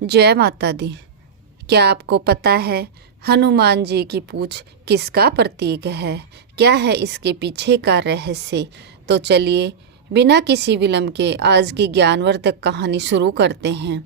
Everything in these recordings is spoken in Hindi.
जय माता दी। क्या आपको पता है हनुमान जी की पूंछ किसका प्रतीक है? क्या है इसके पीछे का रहस्य? तो चलिए बिना किसी विलंब के आज की ज्ञानवर्धक कहानी शुरू करते हैं।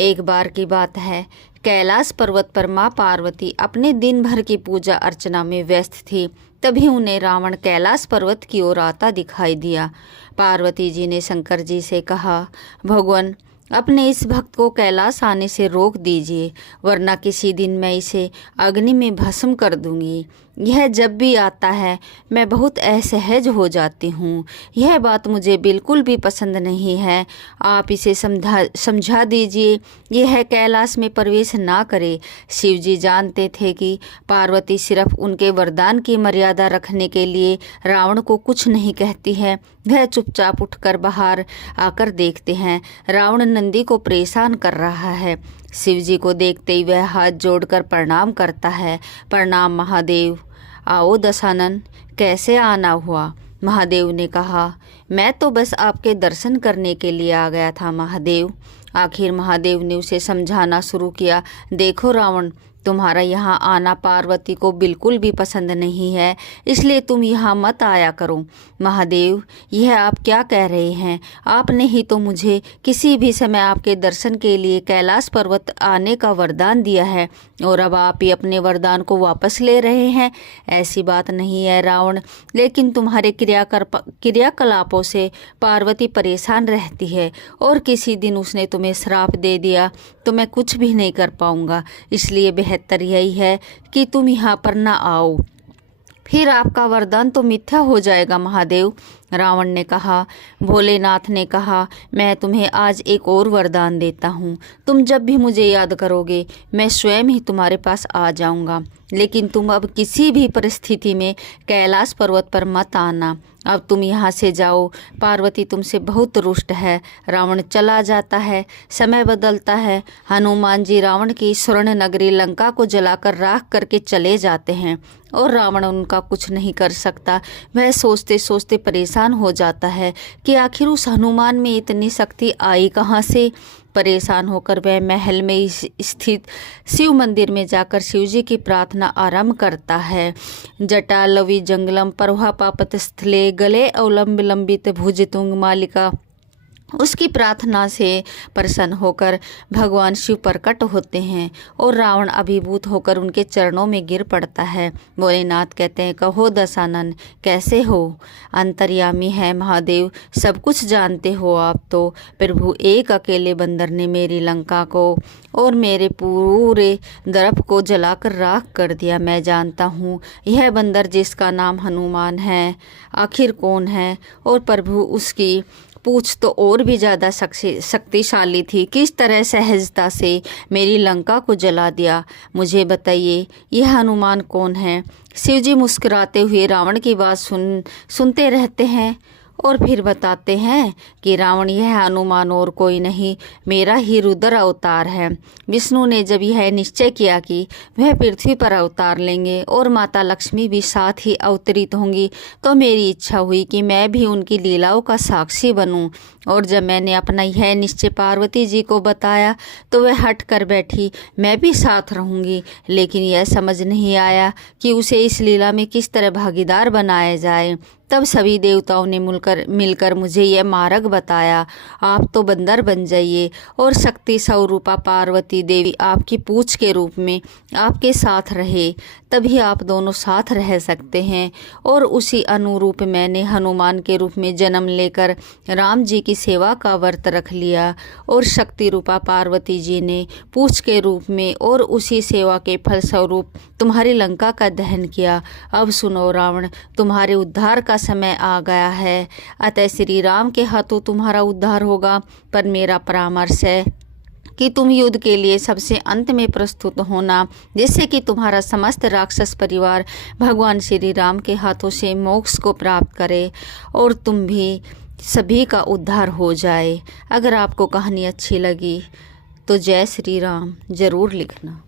एक बार की बात है, कैलाश पर्वत पर माँ पार्वती अपने दिन भर की पूजा अर्चना में व्यस्त थी। तभी उन्हें रावण कैलाश पर्वत की ओर आता दिखाई दिया। पार्वती जी ने शंकर जी से कहा, भगवान, अपने इस भक्त को कैलाश आने से रोक दीजिए, वरना किसी दिन मैं इसे अग्नि में भस्म कर दूंगी। यह जब भी आता है मैं बहुत असहज हो जाती हूँ। यह बात मुझे बिल्कुल भी पसंद नहीं है। आप इसे समझा दीजिए, यह कैलाश में प्रवेश ना करे। शिव जी जानते थे कि पार्वती सिर्फ उनके वरदान की मर्यादा रखने के लिए रावण को कुछ नहीं कहती है। वह चुपचाप उठकर बाहर आकर देखते हैं रावण नंदी को परेशान कर रहा है। शिव जी को देखते ही वह हाथ जोड़कर प्रणाम करता है। प्रणाम महादेव। आओ दशानन, कैसे आना हुआ? महादेव ने कहा, मैं तो बस आपके दर्शन करने के लिए आ गया था महादेव। आखिर महादेव ने उसे समझाना शुरू किया, देखो रावण, तुम्हारा यहाँ आना पार्वती को बिल्कुल भी पसंद नहीं है, इसलिए तुम यहाँ मत आया करो। महादेव, यह आप क्या कह रहे हैं? आपने ही तो मुझे किसी भी समय आपके दर्शन के लिए कैलाश पर्वत आने का वरदान दिया है, और अब आप ही अपने वरदान को वापस ले रहे हैं। ऐसी बात नहीं है रावण, लेकिन तुम्हारे क्रियाकलापों से पार्वती परेशान रहती है, और किसी दिन उसने तुम्हें श्राप दे दिया तो मैं कुछ भी नहीं कर पाऊंगा। इसलिए बेहतर यही है कि तुम यहाँ पर ना आओ, फिर आपका वरदान तो मिथ्या हो जाएगा महादेव। रावण ने कहा। भोलेनाथ ने कहा, मैं तुम्हें आज एक और वरदान देता हूँ। तुम जब भी मुझे याद करोगे मैं स्वयं ही तुम्हारे पास आ जाऊँगा, लेकिन तुम अब किसी भी परिस्थिति में कैलाश पर्वत पर मत आना। अब तुम यहाँ से जाओ, पार्वती तुमसे बहुत रुष्ट है। रावण चला जाता है। समय बदलता है। हनुमान जी रावण की स्वर्ण नगरी लंका को जलाकर राख करके चले जाते हैं, और रावण उनका कुछ नहीं कर सकता। वह सोचते सोचते परेशान हो जाता है कि आखिर उस हनुमान में इतनी शक्ति आई कहाँ से। परेशान होकर वह महल में स्थित शिव मंदिर में जाकर शिव जी की प्रार्थना आरंभ करता है। जटालवि जंगलम परवा पापत स्थले गले अवलंबित भुजतुंग मालिका। उसकी प्रार्थना से प्रसन्न होकर भगवान शिव प्रकट होते हैं, और रावण अभिभूत होकर उनके चरणों में गिर पड़ता है। भोलेनाथ कहते हैं, कहो दशानन, कैसे हो? अंतर्यामी है महादेव, सब कुछ जानते हो आप तो। प्रभु, एक अकेले बंदर ने मेरी लंका को और मेरे पूरे दरब को जलाकर राख कर दिया। मैं जानता हूँ यह बंदर जिसका नाम हनुमान है आखिर कौन है, और प्रभु उसकी पूछ तो और भी ज़्यादा शक्तिशाली थी। किस तरह सहजता से मेरी लंका को जला दिया? मुझे बताइए, यह हनुमान कौन है? शिव जी मुस्कुराते हुए रावण की बात सुनते रहते हैं, और फिर बताते हैं कि रावण, यह हनुमान और कोई नहीं, मेरा ही रुद्र अवतार है। विष्णु ने जब यह निश्चय किया कि वह पृथ्वी पर अवतार लेंगे और माता लक्ष्मी भी साथ ही अवतरित होंगी, तो मेरी इच्छा हुई कि मैं भी उनकी लीलाओं का साक्षी बनूं। और जब मैंने अपना यह निश्चय पार्वती जी को बताया तो वह हट कर बैठी, मैं भी साथ रहूंगी। लेकिन यह समझ नहीं आया कि उसे इस लीला में किस तरह भागीदार बनाया जाए। तब सभी देवताओं ने मिलकर मुझे यह मार्ग बताया, आप तो बंदर बन जाइए, और शक्ति स्वरूपा पार्वती देवी आपकी पूछ के रूप में आपके साथ रहे, तभी आप दोनों साथ रह सकते हैं। और उसी अनुरूप मैंने हनुमान के रूप में जन्म लेकर राम जी की सेवा का व्रत रख लिया, और शक्ति रूपा पार्वती जी ने पूछ के रूप में और उसी सेवा के फल स्वरूप तुम्हारी लंका का दहन किया। अब सुनो रावण, तुम्हारे उद्धार का समय आ गया है, अतः श्री राम के हाथों तुम्हारा उद्धार होगा। पर मेरा परामर्श है कि तुम युद्ध के लिए सबसे अंत में प्रस्तुत होना, जिससे कि तुम्हारा समस्त राक्षस परिवार भगवान श्री राम के हाथों से मोक्ष को प्राप्त करे, और तुम भी सभी का उद्धार हो जाए। अगर आपको कहानी अच्छी लगी तो जय श्री राम ज़रूर लिखना।